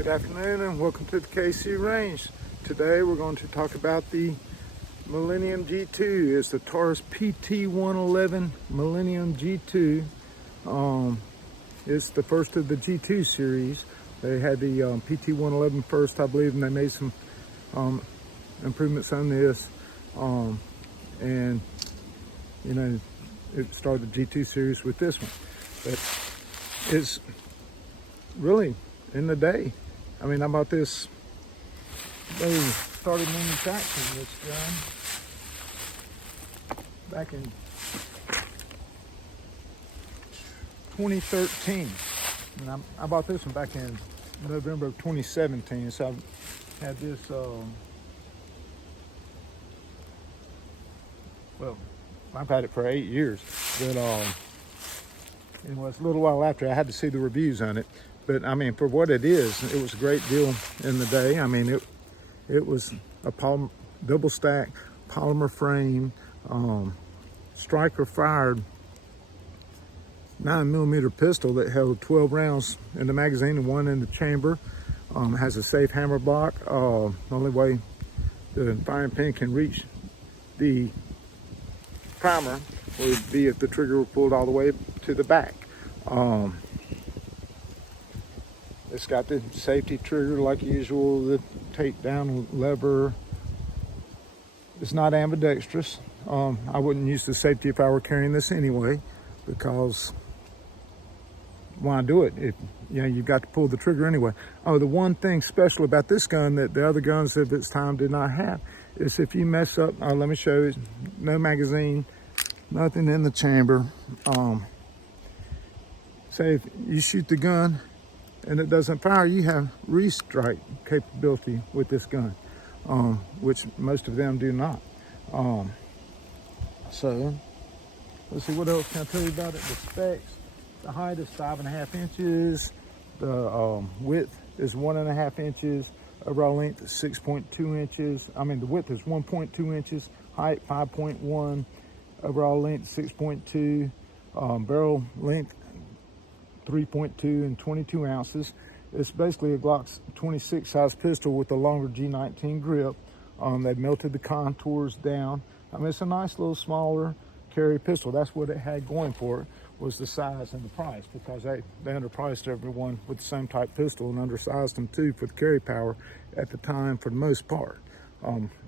Good afternoon and welcome to the KC Range. Today we're going to talk about the Millenium G2. It's the Taurus PT111 Millenium G2. It's the first of the G2 series. They had the PT111 first, I believe, and they made some improvements on this. And you know, it started the G2 series with this one. But it's really in the day. I mean, I bought this, they started manufacturing this gun back in 2013. And I bought this one back in November of 2017. So I've had this, well, I've had it for 8 years. But it was a little while after I had to see the reviews on it. But I mean, for what it is, it was a great deal in the day. I mean, it was a double stack polymer frame, striker fired 9mm pistol that held 12 rounds in the magazine and 1 in the chamber. Has a safe hammer block. The only way the firing pin can reach the primer would be if the trigger were pulled all the way to the back. It's got the safety trigger like usual, the takedown lever. It's not ambidextrous. I wouldn't use the safety if I were carrying this anyway, because why do it? You've got to pull the trigger anyway. Oh, the one thing special about this gun that the other guns of its time did not have is if you mess up, let me show you, no magazine, nothing in the chamber. Say if you shoot the gun and it doesn't fire, you have restrike capability with this gun, which most of them do not. So let's see, what else can I tell you about it? The specs: the height is 5.5 inches, the width is 1.5 inches, overall length is 6.2 inches. I mean, the width is 1.2 inches, height 5.1, overall length 6.2, barrel length 3.2 and 22 ounces. It's basically a Glock 26 size pistol with a longer G19 grip. They've melted the contours down. I mean, it's a nice little smaller carry pistol. That's what it had going for it, was the size and the price, because they underpriced everyone with the same type pistol and undersized them too for the carry power at the time for the most part.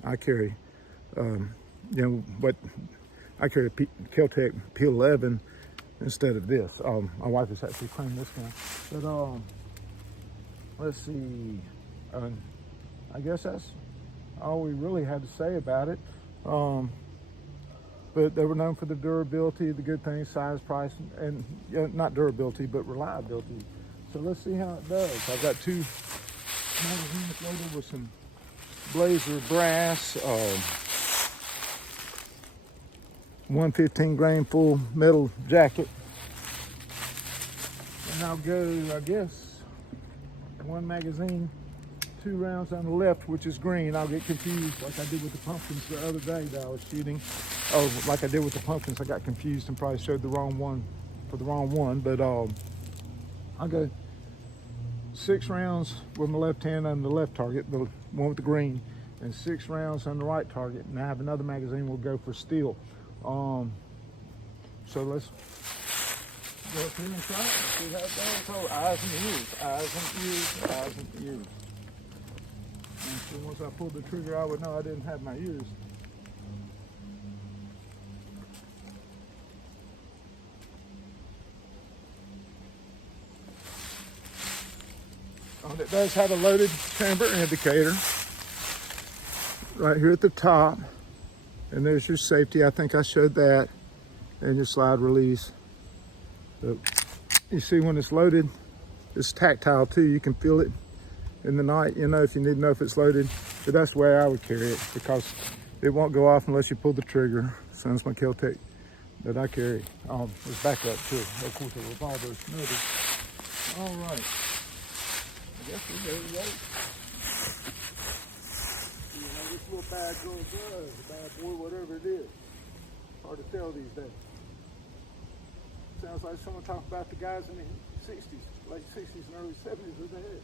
I carry, but I carry a Kel-Tec P11 instead of this. My wife has actually claimed this gun. But let's see. I guess that's all we really had to say about it. But they were known for the durability, the good things, size, price, and not durability, but reliability. So let's see how it does. I've got 2 magazines loaded with some Blazer brass, 115 grain full metal jacket. And I'll go, I guess, 1 magazine, 2 rounds on the left, which is green. I'll get confused like I did with the pumpkins the other day that I was shooting. Oh, like I did with the pumpkins, I got confused and probably showed the wrong one for the wrong one. But I'll go 6 rounds with my left hand on the left target, the one with the green, and 6 rounds on the right target. And I have another magazine we'll go for steel. So let's go through and try it and see how it goes. So eyes and ears, eyes and ears, eyes and ears. And so once I pulled the trigger, I would know I didn't have my ears. It does have a loaded chamber indicator right here at the top. And there's your safety. I think I showed that. And your slide release. So you see when it's loaded, it's tactile too. You can feel it in the night, if you need to know if it's loaded. But that's the way I would carry it, because it won't go off unless you pull the trigger. So that's my Kel-Tec that I carry. There's backup too. Of course, the revolver is loaded. All right. I guess we're ready to roll. This little bad girl does, a bad boy, whatever it is. Hard to tell these days. Sounds like someone talked about the guys in the 60s, late 60s and early 70s with the head.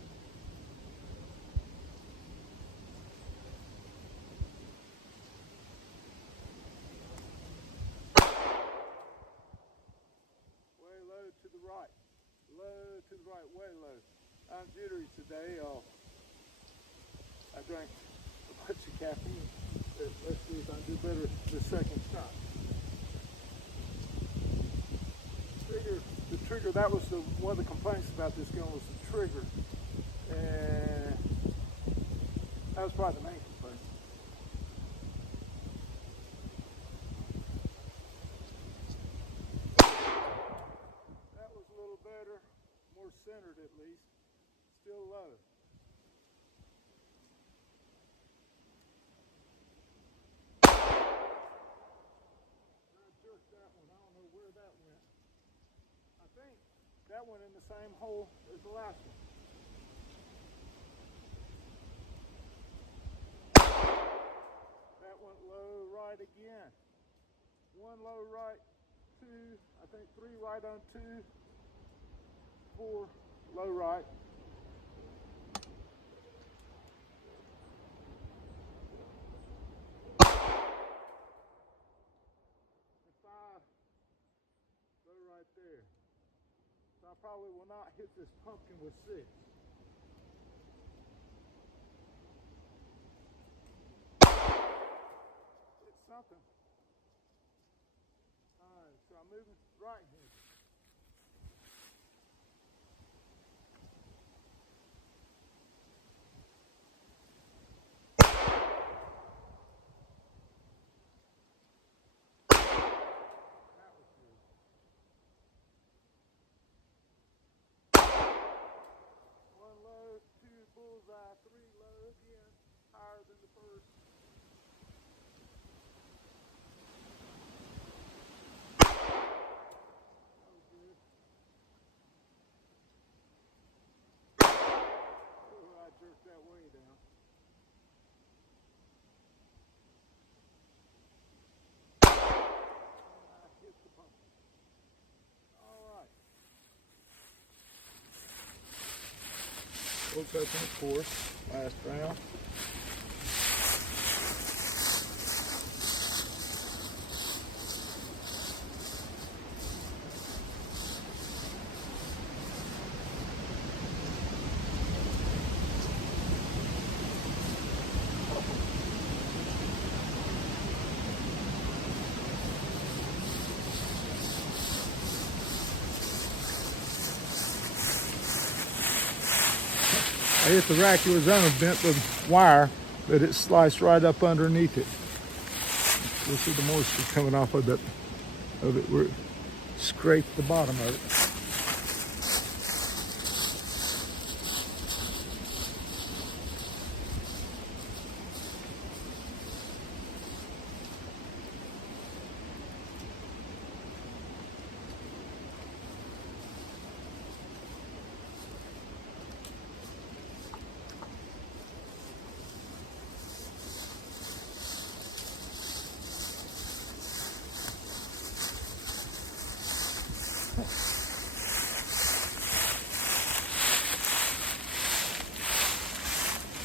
the right. Low to the right, way low. I'm jittery today. I drank a bunch of caffeine. Let's see if I do better the second shot. The trigger, that was one of the complaints about this gun was the trigger. And that was probably the main complaint. That was a little better, more centered at least. Still low. I jerked that one. I don't know where that went. I think that went in the same hole as the last one. That went low right again. One low right, two, I think three right on two, four low right. And five low right there. So I probably will not hit this pumpkin with six. It's something. Alright, so I'm moving right here. That was good. One low, two bullseye, three low again, higher than the first. That was good. Oh, I jerked that way down. And I hit the pumpkin. All right. Let's open the course. Last round. I hit the rack. It was bent with wire, but it sliced right up underneath it. You'll see the moisture coming off of it. Where it scraped the bottom of it.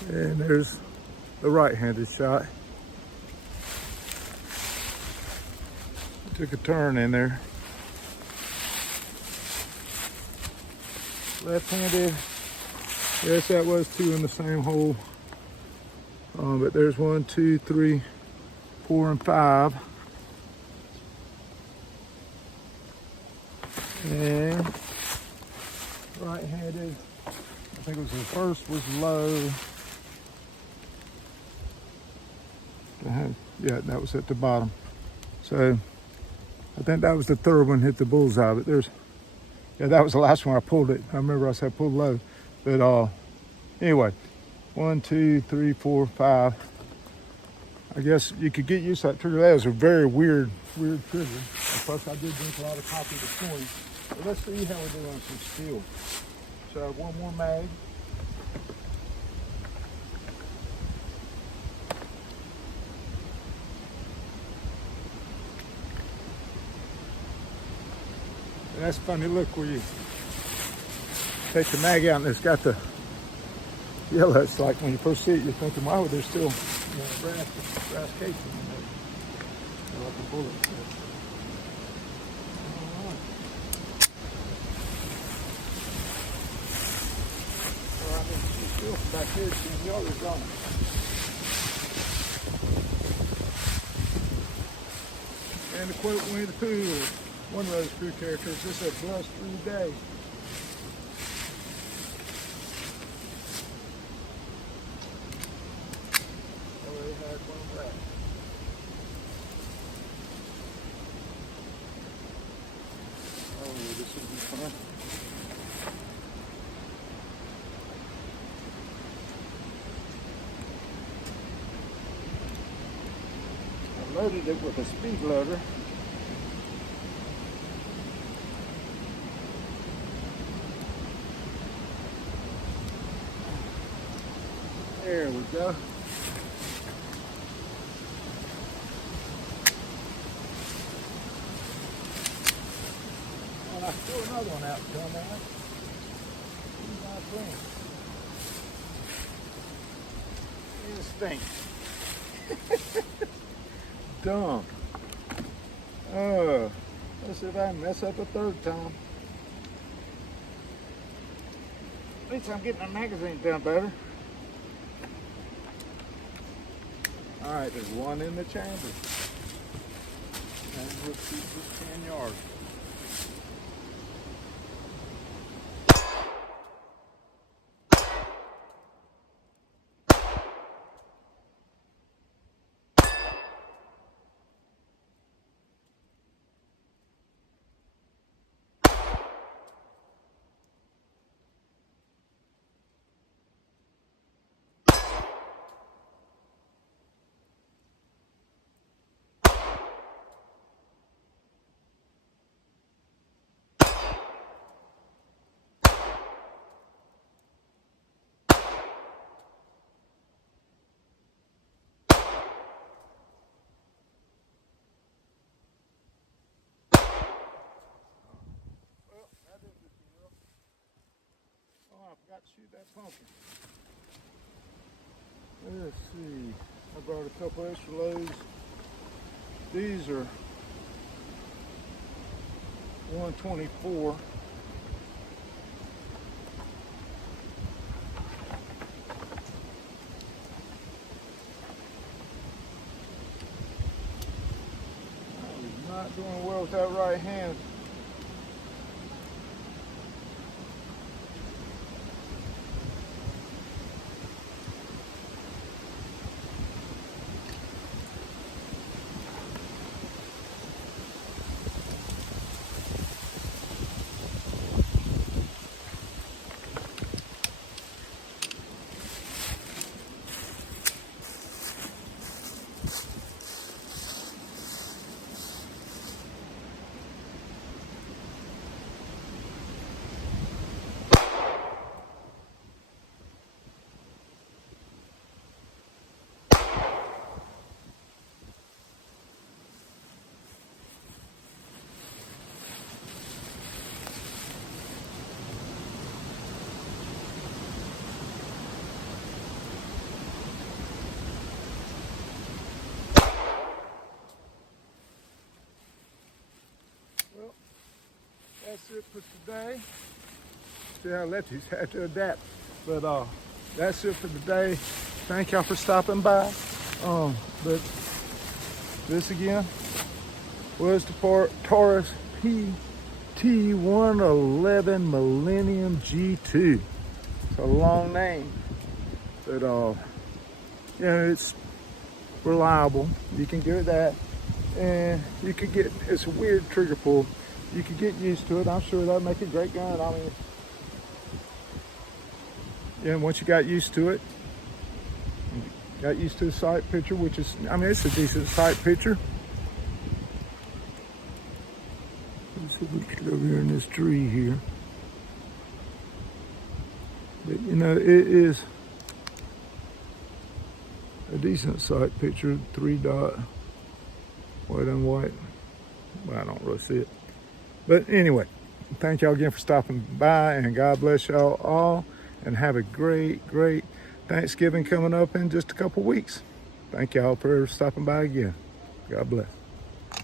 And there's the right-handed shot. Took a turn in there. Left-handed. Yes, that was two in the same hole. But there's 1, 2, 3, 4, and 5. And right-handed. I think it was the first was low. Yeah, that was at the bottom. So I think that was the third one hit the bullseye, but yeah, that was the last one I pulled it. I remember I said pull low, but anyway, 1, 2, 3, 4, 5. I guess you could get used to that trigger. That was a very weird trigger. And plus I did drink a lot of coffee this morning. But let's see how we do on some steel. So one more mag. And that's funny, look where you take the mag out and it's got the yellow. It's like when you first see it, you're thinking, why would there still brass casing in there? Like a bullet. All right. filth back here, 10 yards on it. And to quote Winnie the Pooh, one of those Pooh characters, this is a blustery day. Oh, they had one back. Oh, this will be fun. Loaded it with a speed loader. There we go. And I threw another one out down there. He's my friend. It stinks. Dumb. Oh, let's see if I can mess up a third time. At least I'm getting the magazine done better. All right, there's one in the chamber. And we'll shoot just 10 yards. Oh, I forgot to shoot that pumpkin. Let's see. I brought a couple extra loads. These are 124. I was not doing well with that right hand. That's it for today. See how lefties had to adapt. But that's it for today. Thank y'all for stopping by. But this again was the Taurus PT111 Millenium G2. It's a long name, but it's reliable. You can get that, and you could get, it's a weird trigger pull. You could get used to it. I'm sure that'll make a great gun. I mean, yeah, once you got used to it, got used to the sight picture, which is, I mean, it's a decent sight picture. Let's see if we can get over here in this tree here. But you know, it is a decent sight picture, 3-dot, white on white. Well, I don't really see it. But anyway, thank y'all again for stopping by, and God bless y'all all, and have a great, great Thanksgiving coming up in just a couple weeks. Thank y'all for stopping by again. God bless.